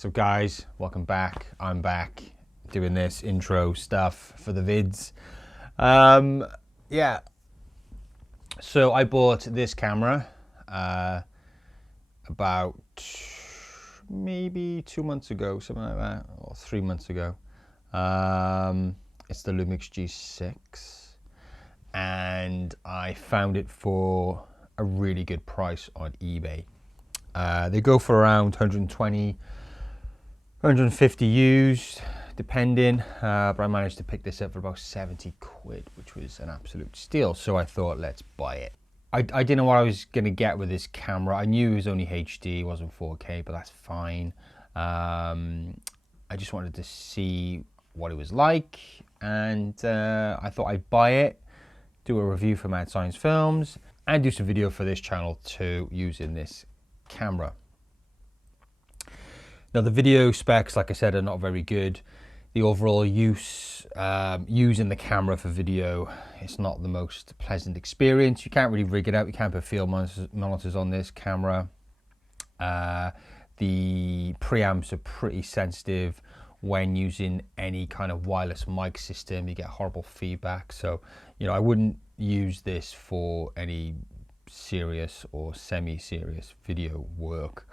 So guys, welcome back. I'm back doing this intro stuff for the vids. Yeah, so I bought this camera about maybe 2 months ago, something like that, or 3 months ago. It's the Lumix G6, and I found it for a really good price on eBay. They go for around 120, 150 used, depending, but I managed to pick this up for about 70 quid, which was an absolute steal. So I thought, let's buy it. I didn't know what I was going to get with this camera. I knew it was only HD, it wasn't 4K, but that's fine. I just wanted to see what it was like, and I thought I'd buy it, do a review for Mad Science Films, and do some video for this channel too using this camera. Now the video specs, like I said, are not very good. The overall use, using the camera for video, it's not the most pleasant experience. You can't really rig it out. You can't put field monitors on this camera. The preamps are pretty sensitive. When using any kind of wireless mic system, you get horrible feedback. So, you know, I wouldn't use this for any serious or semi-serious video work.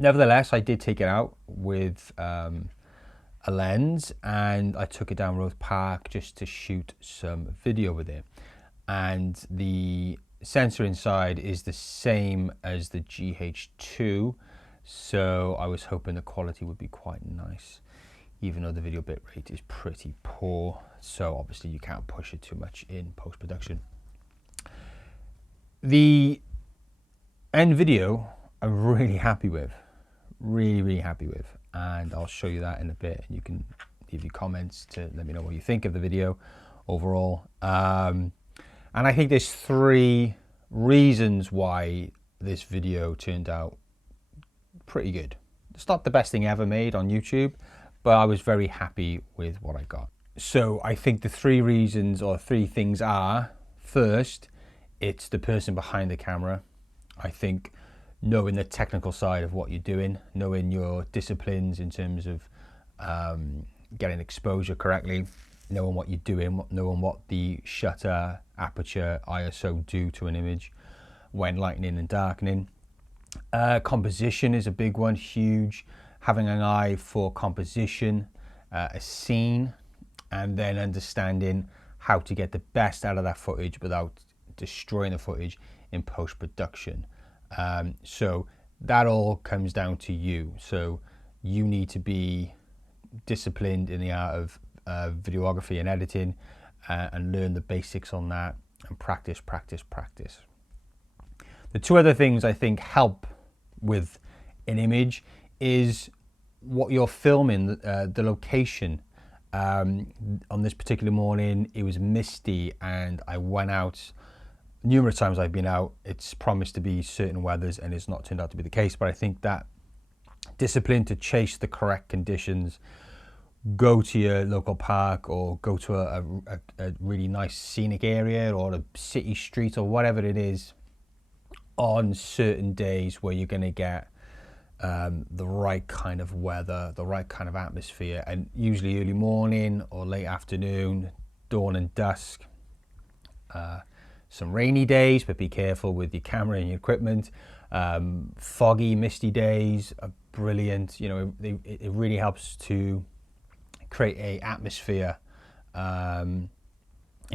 Nevertheless, I did take it out with a lens, and I took it down Road Park just to shoot some video with it. And the sensor inside is the same as the GH2, so I was hoping the quality would be quite nice, even though the video bitrate is pretty poor. So obviously you can't push it too much in post-production. The end video I'm really happy with. Really happy with, and I'll show you that in a bit, and you can leave your comments to let me know what you think of the video overall. And I think there's 3 reasons why this video turned out pretty good. It's not the best thing ever made on YouTube, but I was very happy with what I got. So I think the 3 reasons, or 3 things are: first, it's the person behind the camera. I think knowing the technical side of what you're doing, knowing your disciplines in terms of getting exposure correctly, knowing what you're doing, knowing what the shutter, aperture, ISO do to an image when lightening and darkening. Composition is a big one, huge. Having an eye for composition, a scene, and then understanding how to get the best out of that footage without destroying the footage in post-production. So that all comes down to you. So you need to be disciplined in the art of videography and editing, and learn the basics on that, and practice. The 2 other things I think help with an image is what you're filming, the location. On this particular morning, it was misty, and I went out. Numerous times I've been out, it's promised to be certain weathers, and it's not turned out to be the case. But I think that discipline to chase the correct conditions, go to your local park, or go to a really nice scenic area, or a city street, or whatever it is, on certain days where you're going to get the right kind of weather, the right kind of atmosphere, and usually early morning or late afternoon, dawn and dusk. Some rainy days, but be careful with your camera and your equipment. Foggy, misty days are brilliant. You know, it really helps to create a atmosphere and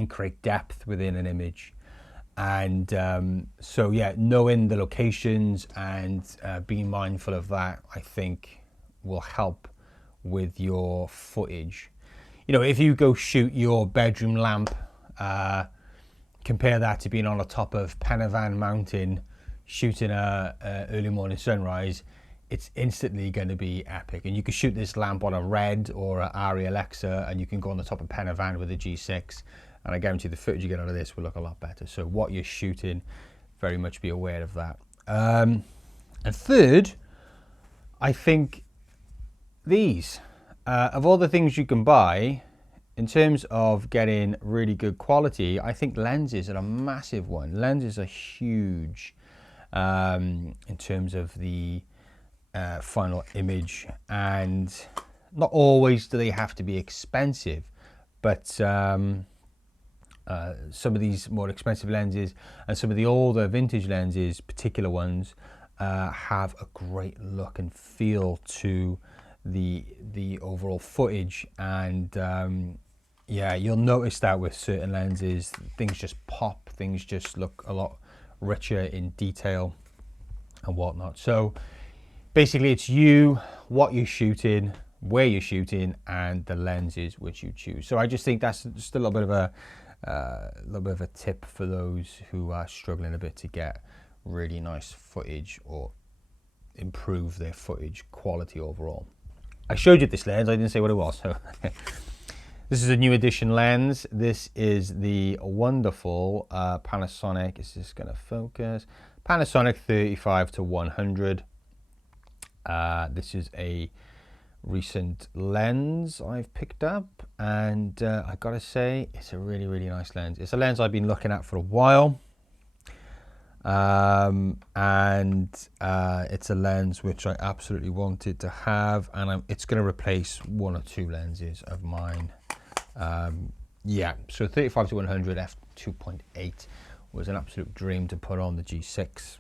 create depth within an image. And so yeah, knowing the locations and being mindful of that, I think will help with your footage. You know, if you go shoot your bedroom lamp, compare that to being on the top of Penavan Mountain shooting a early morning sunrise, it's instantly going to be epic. And you can shoot this lamp on a Red or an Arri Alexa, and you can go on the top of Penavan with a G6, and I guarantee the footage you get out of this will look a lot better. So what you're shooting, very much be aware of that. And third, I think these, of all the things you can buy, in terms of getting really good quality, I think lenses are a massive one. Lenses are huge in terms of the final image. And not always do they have to be expensive, but some of these more expensive lenses and some of the older vintage lenses, particular ones, have a great look and feel to the overall footage. And yeah, you'll notice that with certain lenses, things just pop, things just look a lot richer in detail and whatnot. So basically it's you, what you're shooting, where you're shooting, and the lenses which you choose. So I just think that's just a little bit of a tip for those who are struggling a bit to get really nice footage or improve their footage quality overall. I showed you this lens, I didn't say what it was. So this is a new edition lens. This is the wonderful Panasonic, is this going to focus? Panasonic 35-100. This is a recent lens I've picked up, and I gotta say, it's a really, really nice lens. It's a lens I've been looking at for a while, and it's a lens which I absolutely wanted to have, and it's going to replace one or two lenses of mine. Yeah, so 35-100 f2.8 was an absolute dream to put on the G6,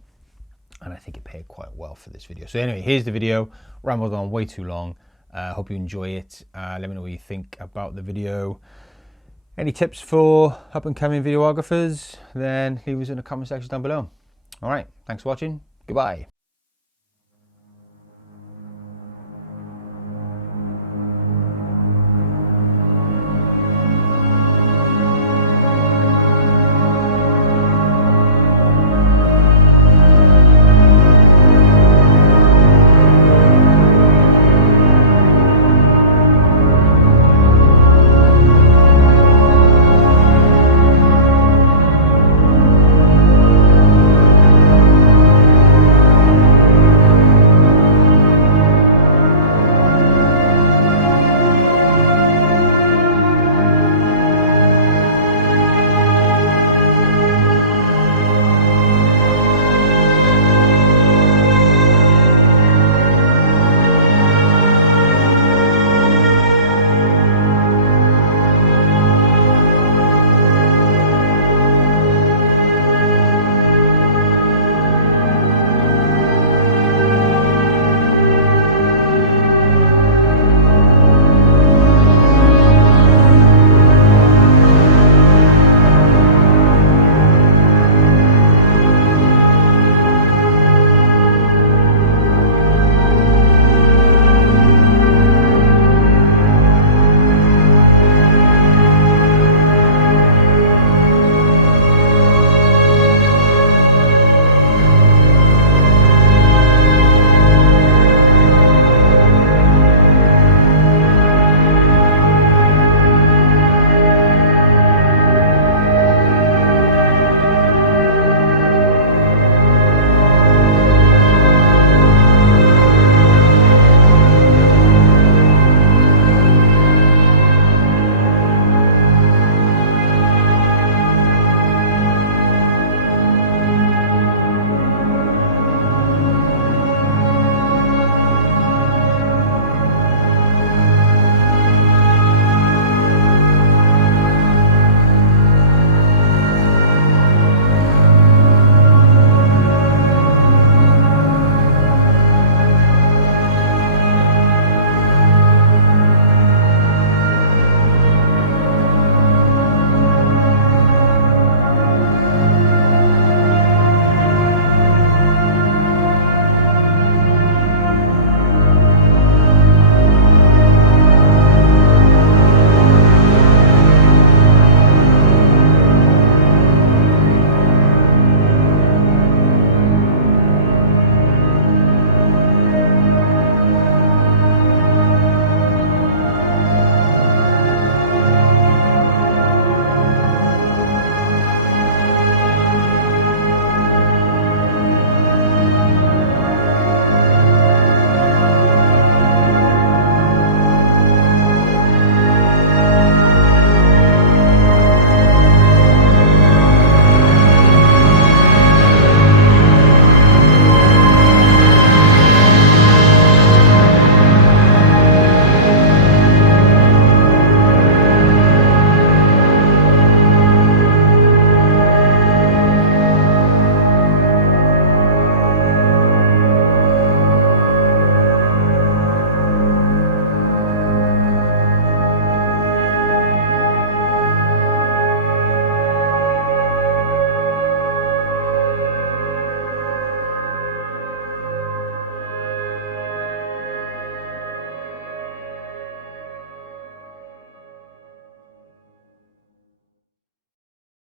and I think it paid quite well for this video. So anyway, here's the video. Rambled on way too long. Hope you enjoy it. Let me know what you think about the video. Any tips for up and coming videographers, then leave us in the comment section down below. All right, thanks for watching. Goodbye.